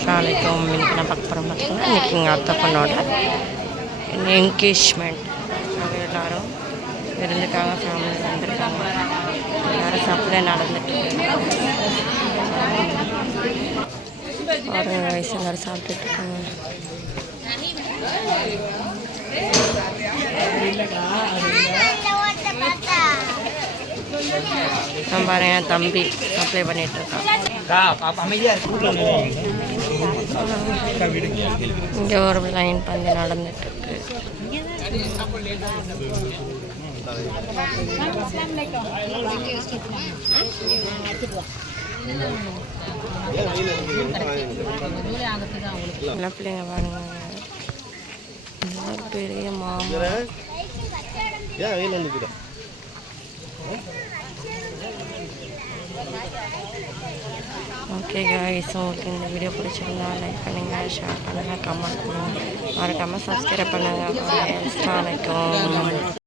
அஸ்ஸலாமு அலைக்கும். இன்னைக்கு நான் பார்க்க போகிறோம் பார்த்தீங்கன்னா, இன்றைக்கி எங்கள் அத்தை பொண்ணோட என்கேஜ்மெண்ட். அது எல்லோரும் இருந்துட்டாங்க, ஃபேமிலி வந்திருக்காங்க, எல்லோரும் சாப்பிட நடந்துட்டு ஒரு வயசு எல்லோரும் சாப்பிட்டுட்டு இருக்காங்க. நான் பாருங்க, என் தம்பி அப்ளை பண்ணிட்டு இருக்கான். இங்கே ஒரு லைன் பந்து நடந்துட்டு இருக்கு. என்ன பிள்ளைங்க பாருங்க, பெரிய மாமா. ஓகே காய்ஸ், உங்களுக்கு இந்த வீடியோ பிடிச்சிருந்தா லைக் பண்ணுங்கள், ஷேர் பண்ணுங்கள், கமெண்ட் பண்ணுங்கள், மறக்காமல் சப்ஸ்கிரைப் பண்ணுங்கள். அஸ்ஸலாமு அலைக்கும்.